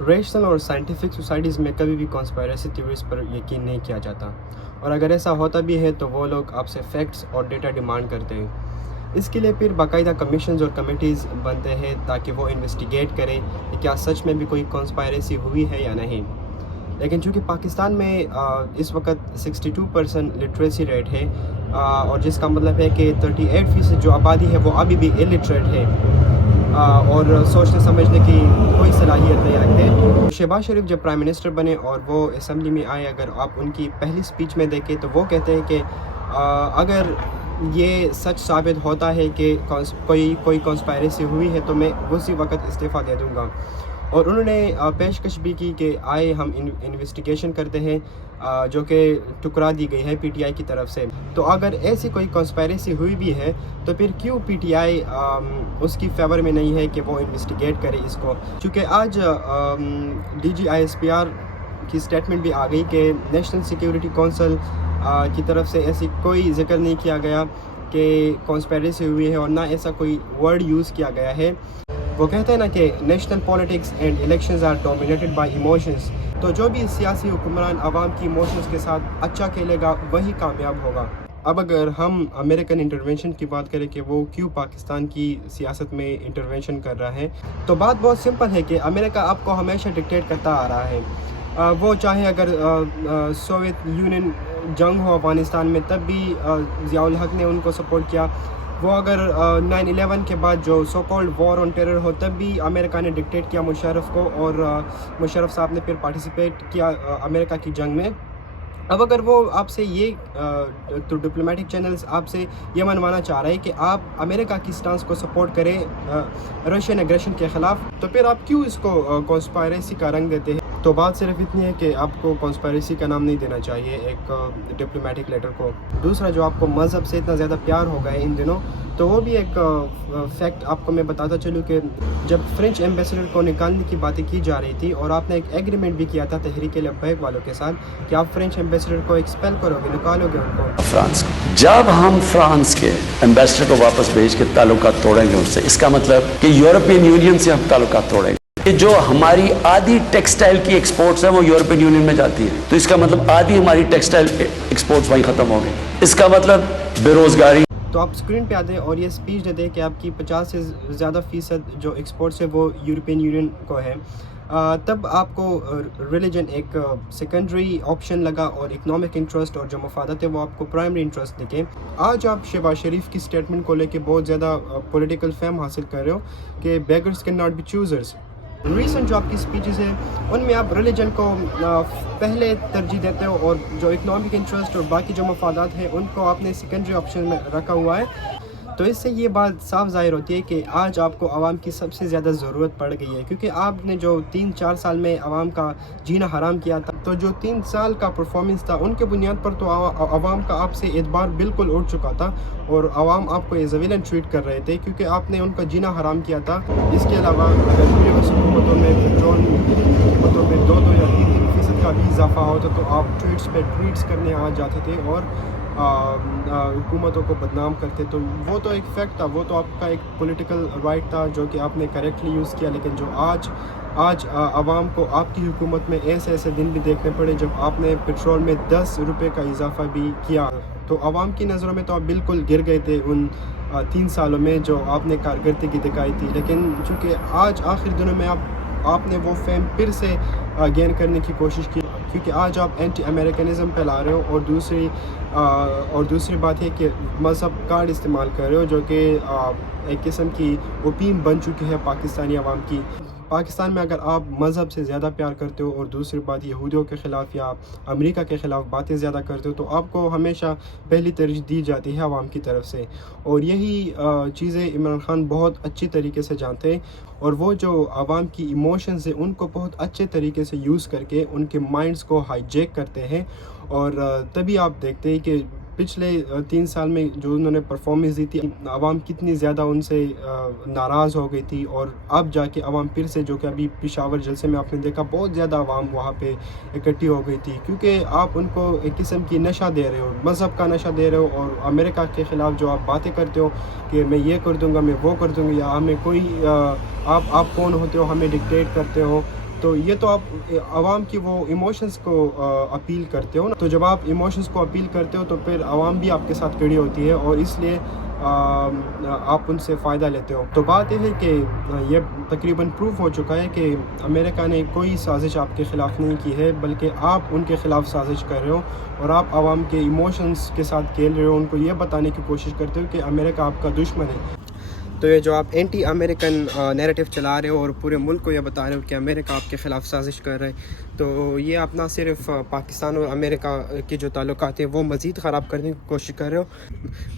Rational اور scientific societies میں کبھی بھی کانسپائریسی تھیوریز پر یقین نہیں کیا جاتا، اور اگر ایسا ہوتا بھی ہے تو وہ لوگ آپ سے فیکٹس اور ڈیٹا ڈیمانڈ کرتے ہیں۔ اس کے لیے پھر باقاعدہ کمیشنز اور کمیٹیز بنتے ہیں تاکہ وہ انویسٹیگیٹ کریں کہ کیا سچ میں بھی کوئی کانسپائریسی ہوئی ہے یا نہیں۔ لیکن چونکہ پاکستان میں اس وقت 62% لٹریسی ریٹ ہے، اور جس کا مطلب ہے کہ 38% جو آبادی ہے وہ ابھی بھی الٹریٹ ہے، اور سوچنے سمجھنے کی کوئی صلاحیت نہیں رکھتے۔ شہباز شریف جب پرائم منسٹر بنے اور وہ اسمبلی میں آئے، اگر آپ ان کی پہلی سپیچ میں دیکھیں تو وہ کہتے ہیں کہ اگر یہ سچ ثابت ہوتا ہے کہ کوئی کانسپائریسی ہوئی ہے تو میں اسی وقت استعفیٰ دے دوں گا، اور انہوں نے پیشکش بھی کی کہ آئے ہم انویسٹیگیشن کرتے ہیں، جو کہ ٹکرا دی گئی ہے پی ٹی آئی کی طرف سے۔ تو اگر ایسی کوئی کانسپائریسی ہوئی بھی ہے تو پھر کیوں پی ٹی آئی اس کی فیور میں نہیں ہے کہ وہ انویسٹیگیٹ کرے اس کو؟ چونکہ آج D G I S P R کی سٹیٹمنٹ بھی آ گئی کہ نیشنل سیکیورٹی کونسل کی طرف سے ایسی کوئی ذکر نہیں کیا گیا کہ کانسپائریسی ہوئی ہے، اور نہ ایسا کوئی ورڈ یوز کیا گیا ہے۔ وہ کہتے ہیں نا کہ national politics and elections are dominated by emotions, تو جو بھی سیاسی حکمران عوام کی ایموشنز کے ساتھ اچھا کھیلے گا وہی کامیاب ہوگا۔ اب اگر ہم امریکن انٹرونشن کی بات کریں کہ وہ کیوں پاکستان کی سیاست میں انٹرونشن کر رہا ہے، تو بات بہت سمپل ہے کہ امریکہ آپ کو ہمیشہ ڈکٹیٹ کرتا آ رہا ہے۔ وہ چاہے اگر سوویت یونین جنگ ہو افغانستان میں تب بھی ضیاء الحق نے ان کو سپورٹ کیا، وہ اگر 9/11 کے بعد جو so called war on terror ہو تب بھی امریکہ نے ڈکٹیٹ کیا مشرف کو، اور مشرف صاحب نے پھر پارٹیسپیٹ کیا امریکہ کی جنگ میں۔ اب اگر وہ آپ سے یہ تو ڈپلومیٹک چینلز آپ سے یہ منوانا چاہ رہے ہیں کہ آپ امریکہ کی سٹانس کو سپورٹ کریں رشین ایگریشن کے خلاف، تو پھر آپ کیوں اس کو کانسپائریسی کا رنگ دیتے ہیں؟ تو بات صرف اتنی ہے کہ آپ کو کانسپائریسی کا نام نہیں دینا چاہیے ایک ڈپلومیٹک لیٹر کو۔ دوسرا، جو آپ کو مذہب سے اتنا زیادہ پیار ہو گیا ہے ان دنوں، تو وہ بھی ایک فیکٹ آپ کو میں بتاتا چلوں کہ جب فرینچ ایمبیسڈر کو نکالنے کی باتیں کی جا رہی تھی، اور آپ نے ایک ایگریمنٹ بھی کیا تھا تحریک لبیک والوں کے ساتھ کہ آپ فرینچ ایمبیسڈر کو ایکسپیل کرو گے، نکالو گے ان کو فرانس، جب ہم فرانس کے ایمبیسڈر کو واپس بھیج کے تعلقات توڑیں گے ان سے، اس کا مطلب کہ یورپین یونین سے ہم تعلقات توڑیں گے۔ جو ہماری آدھی ٹیکسٹائل کی ایکسپورٹس ہیں وہ یورپین یونین میں جاتی ہے، تو اس کا مطلب آدھی ہماری ٹیکسٹائل ایکسپورٹس وہیں ختم ہو گئی، اس کا مطلب بے روزگاری۔ تو آپ اسکرین پہ آتے اور یہ اسپیچ دیتے کہ آپ کی 50 سے زیادہ فیصد جو ایکسپورٹس ہے وہ یورپین یونین کو ہے، تب آپ کو ریلیجن ایک سیکنڈری آپشن لگا، اور اکنامک انٹرسٹ اور جو مفادات ہے وہ آپ کو پرائمری انٹرسٹ دکھے۔ آج آپ شہباز شریف کی سٹیٹمنٹ کو لے کے بہت زیادہ پولیٹیکل فیم حاصل کر رہے ہو کہ beggars can not be choosers. Recent جو آپ کی سپیچز ہیں ان میں آپ ریلیجن کو پہلے ترجیح دیتے ہو، اور جو اکنامک انٹرسٹ اور باقی جو مفادات ہیں ان کو آپ نے سیکنڈری آپشن میں رکھا ہوا ہے۔ تو اس سے یہ بات صاف ظاہر ہوتی ہے کہ آج آپ کو عوام کی سب سے زیادہ ضرورت پڑ گئی ہے، کیونکہ آپ نے جو 3-4 سال میں عوام کا جینا حرام کیا تھا، تو جو 3 سال کا پرفارمنس تھا ان کے بنیاد پر تو عوام کا آپ سے اعتبار بالکل اٹھ چکا تھا، اور عوام آپ کو ایز اے ویلن ٹریٹ کر رہے تھے کیونکہ آپ نے ان کا جینا حرام کیا تھا۔ اس کے علاوہ اگر پریویس حکومتوں میں پیٹرول قیمتوں میں 2 یا 3% کا بھی اضافہ ہوتا تو آپ ٹویٹس پہ ٹویٹس کرنے آ جاتے تھے اور حکومتوں کو بدنام کرتے، تو وہ تو ایک فیکٹ تھا، وہ تو آپ کا ایک پولیٹیکل رائٹ تھا جو کہ آپ نے کریکٹلی یوز کیا۔ لیکن جو آج عوام کو آپ کی حکومت میں ایسے دن بھی دیکھنے پڑے جب آپ نے پیٹرول میں 10 روپے کا اضافہ بھی کیا، تو عوام کی نظروں میں تو آپ بالکل گر گئے تھے ان 3 سالوں میں جو آپ نے کارکردگی دکھائی تھی۔ لیکن چونکہ آج آخر دنوں میں آپ نے وہ فیم پھر سے گین کرنے کی کوشش کی، کیونکہ آج آپ اینٹی امریکنزم پہ لا رہے ہو، اور دوسری بات ہے کہ مذہب کارڈ استعمال کر رہے ہو، جو کہ ایک قسم کی اوپیم بن چکی ہے پاکستانی عوام کی۔ پاکستان میں اگر آپ مذہب سے زیادہ پیار کرتے ہو، اور دوسری بات یہودیوں کے خلاف یا امریکہ کے خلاف باتیں زیادہ کرتے ہو، تو آپ کو ہمیشہ پہلی ترجیح دی جاتی ہے عوام کی طرف سے، اور یہی چیزیں عمران خان بہت اچھی طریقے سے جانتے ہیں، اور وہ جو عوام کی ایموشنز ہیں ان کو بہت اچھے طریقے سے یوز کر کے ان کے مائنڈز کو ہائی جیک کرتے ہیں، اور تبھی آپ دیکھتے ہیں کہ پچھلے 3 سال میں جو انہوں نے پرفارمنس دی تھی، عوام کتنی زیادہ ان سے ناراض ہو گئی تھی، اور اب جا کے عوام پھر سے، جو کہ ابھی پشاور جلسے میں آپ نے دیکھا بہت زیادہ عوام وہاں پہ اکٹھی ہو گئی تھی، کیونکہ آپ ان کو ایک قسم کی نشہ دے رہے ہو، مذہب کا نشہ دے رہے ہو، اور امریکہ کے خلاف جو آپ باتیں کرتے ہو کہ میں یہ کر دوں گا، میں وہ کر دوں گا، یا ہمیں کوئی آپ کون ہوتے ہو ہمیں ڈکٹیٹ کرتے ہو، تو یہ تو آپ عوام کی وہ ایموشنز کو اپیل کرتے ہو نا. تو جب آپ ایموشنز کو اپیل کرتے ہو تو پھر عوام بھی آپ کے ساتھ کھڑی ہوتی ہے اور اس لیے آپ ان سے فائدہ لیتے ہو. تو بات یہ ہے کہ یہ تقریباً پروف ہو چکا ہے کہ امریکہ نے کوئی سازش آپ کے خلاف نہیں کی ہے، بلکہ آپ ان کے خلاف سازش کر رہے ہو اور آپ عوام کے ایموشنز کے ساتھ کھیل رہے ہو. ان کو یہ بتانے کی کوشش کرتے ہو کہ امریکہ آپ کا دشمن ہے. تو یہ جو آپ اینٹی امریکن نیریٹو چلا رہے ہو اور پورے ملک کو یہ بتا رہے ہو کہ امریکہ آپ کے خلاف سازش کر رہا ہے، تو یہ آپ نہ صرف پاکستان اور امریکہ کے جو تعلقات ہیں وہ مزید خراب کرنے کی کوشش کر رہے ہو،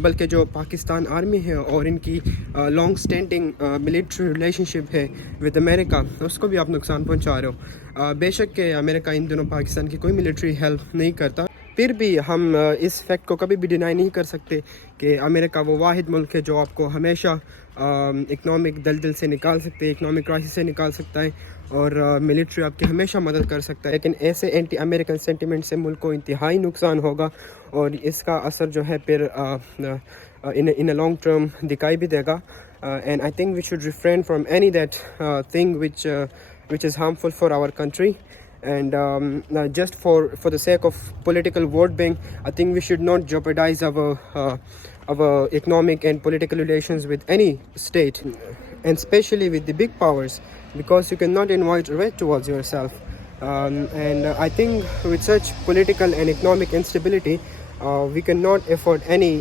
بلکہ جو پاکستان آرمی ہے اور ان کی لانگ سٹینڈنگ ملٹری ریلیشن شپ ہے ود امریکہ، اس کو بھی آپ نقصان پہنچا رہے ہو. بے شک کہ امریکہ ان دنوں پاکستان کی کوئی ملٹری ہیلپ نہیں کرتا، پھر بھی ہم اس فیکٹ کو کبھی بھی ڈینائی نہیں کر سکتے کہ امریکہ وہ واحد ملک ہے جو آپ کو ہمیشہ اکنامک دلدل سے نکال سکتے، اکنامک کرائسس سے نکال سکتا ہے اور ملٹری آپ کی ہمیشہ مدد کر سکتا ہے. لیکن ایسے اینٹی امریکن سینٹیمنٹ سے ملک کو انتہائی نقصان ہوگا اور اس کا اثر جو ہے پھر in a long term دکھائی بھی دے گا. And I think we should refrain from any that thing which is harmful for our country. And just for the sake of political vote bank, I think we should not jeopardize our economic and political relations with any state, and especially with the big powers, because you cannot invite red towards yourself. And I think with such political and economic instability, we cannot afford any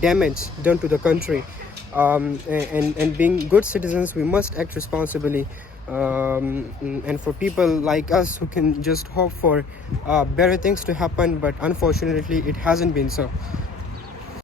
damage done to the country. And being good citizens, we must act responsibly. And for people like us who can just hope for better things to happen, but unfortunately it hasn't been so.